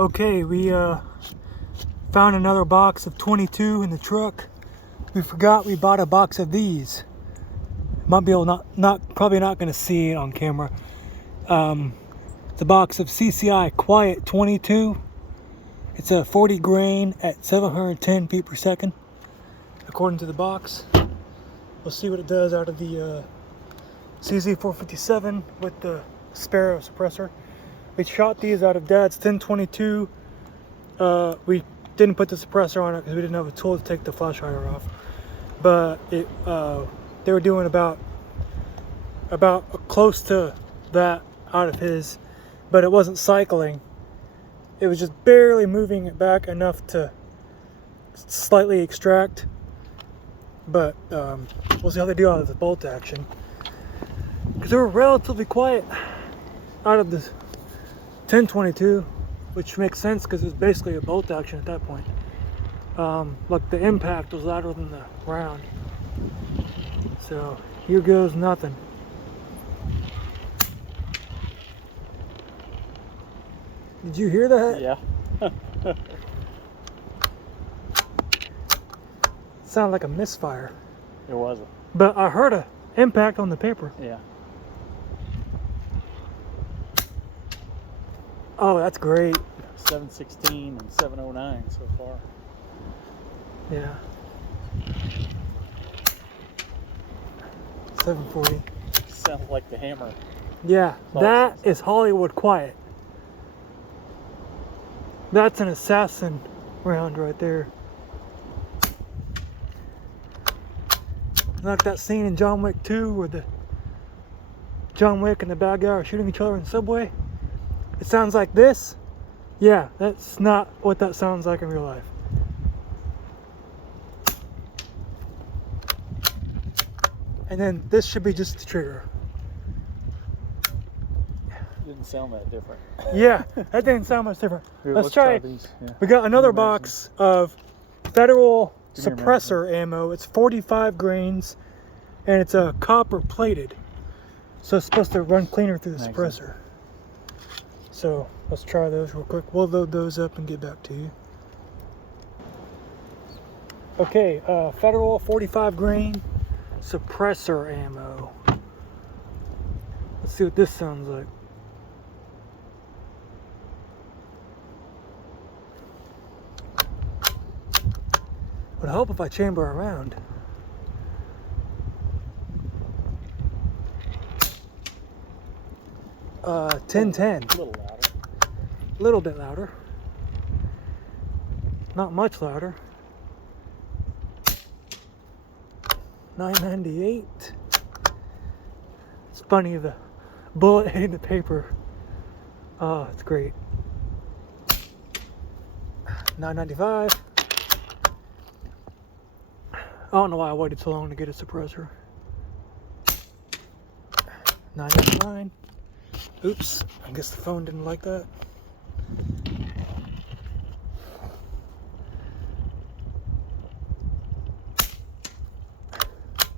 Okay, we found another box of 22 in the truck. We forgot we bought a box of these. Might be able probably not going to see it on camera. It's a box of CCI Quiet 22. It's a 40 grain at 710 feet per second, according to the box. We'll see what it does out of the CZ457 with the Sparrow suppressor. We shot these out of Dad's 1022. We didn't put the suppressor on it because we didn't have a tool to take the flash hider off. But they were doing about close to that out of his, but it wasn't cycling. It was just barely moving it back enough to slightly extract. But we'll see how they do out of the bolt action, because they were relatively quiet out of the 1022, which makes sense because it's basically a bolt action at that point. Look, the impact was louder than the round. So here goes nothing. Did you hear that? Yeah. Sounded like a misfire. It wasn't. But I heard an impact on the paper. Yeah. Oh, that's great. 716 and 709 so far. Yeah. 740. Sounds like the hammer. Yeah, that is Hollywood quiet. That's an assassin round right there. Like that scene in John Wick 2 where the John Wick and the bad guy are shooting each other in the subway. It sounds like this. Yeah, that's not what that sounds like in real life. And then this should be just the trigger. Didn't sound that different. Yeah, that didn't sound much different. Here, Let's try it. these. Yeah. We got another box of Federal Suppressor ammo. It's 45 grains and it's a copper plated, so it's supposed to run cleaner through the suppressor. So let's try those real quick. We'll load those up and get back to you. Okay, Federal 45 grain suppressor ammo. Let's see what this sounds like. Would help if I chamber around. Uh, 1010. A little louder. A little bit louder. Not much louder. 998. It's funny, the bullet hitting the paper. Oh, it's great. 995. I don't know why I waited so long to get a suppressor. 999. Oops, I guess the phone didn't like that.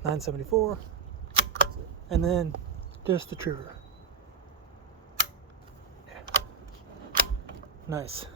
$974. And then just the trigger. Nice.